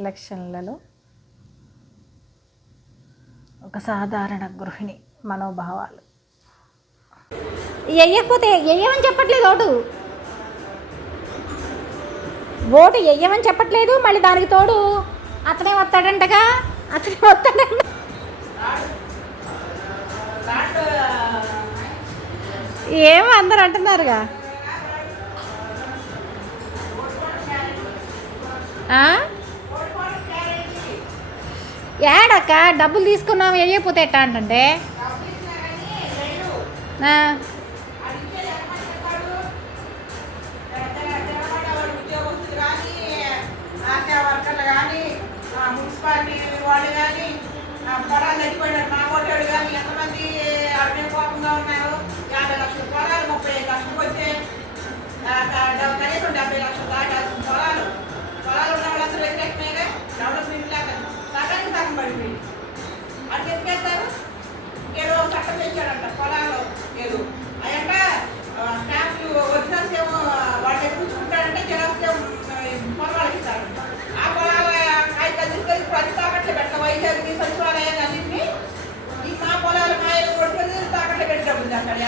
ఎలక్షన్లలో ఒక సాధారణ గృహిణి మనోభావాలు. వెయ్యకపోతే వెయ్యమని చెప్పట్లేదు, ఓటు వెయ్యమని చెప్పట్లేదు. మళ్ళీ దానికి తోడు అతనే వస్తాడంటగా, ఏమో అందరు అంటున్నారుగా. ఏడక్క డబ్బులు తీసుకున్నాం వెయ్యకపోతే ఎట్టా అంటే మున్సిపాలిటీ వాళ్ళు కానీ పొలాలు నడిపోయినారు, మా ఓటేడు కానీ ఎంతమంది అడిగే కోపంగా ఉన్నారు. 50 లక్షల పొలాలు 35 లక్షలకు వచ్చే కనీసం 70 లక్షలు దాటాల్సిన పొలాలు ఉన్న వాళ్ళందరూ వ్యతిరేకమేగా. డెవలప్మెంట్ లేక సగానికి సగం పడిపోయింది. అది ఎందుకేస్తారు? ఏదో చట్టం తెచ్చాడంట పొలాలు, ఏదో అయ్యంట స్టాంపులు ఒరిజినల్స్ ఏమో వాళ్ళు ఎక్కించుకుంటాడంటే జెరాక్స్ ఏమో పొలాలకి ఇస్తారంట. ఆ పొలాల కాగితాలు తీసుకొని ప్రతి తాకట్లు పెట్ట వైద్యానికి సచివాలయాన్ని అన్నింటినీ ఈ మా పొలాలు మా ఒడిపోయి తాకట్లు పెట్టినప్పుడు అక్కడ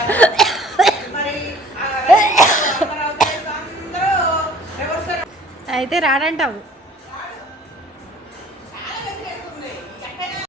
మరి అందరూ రివర్స్ అయితే రాడంటావు.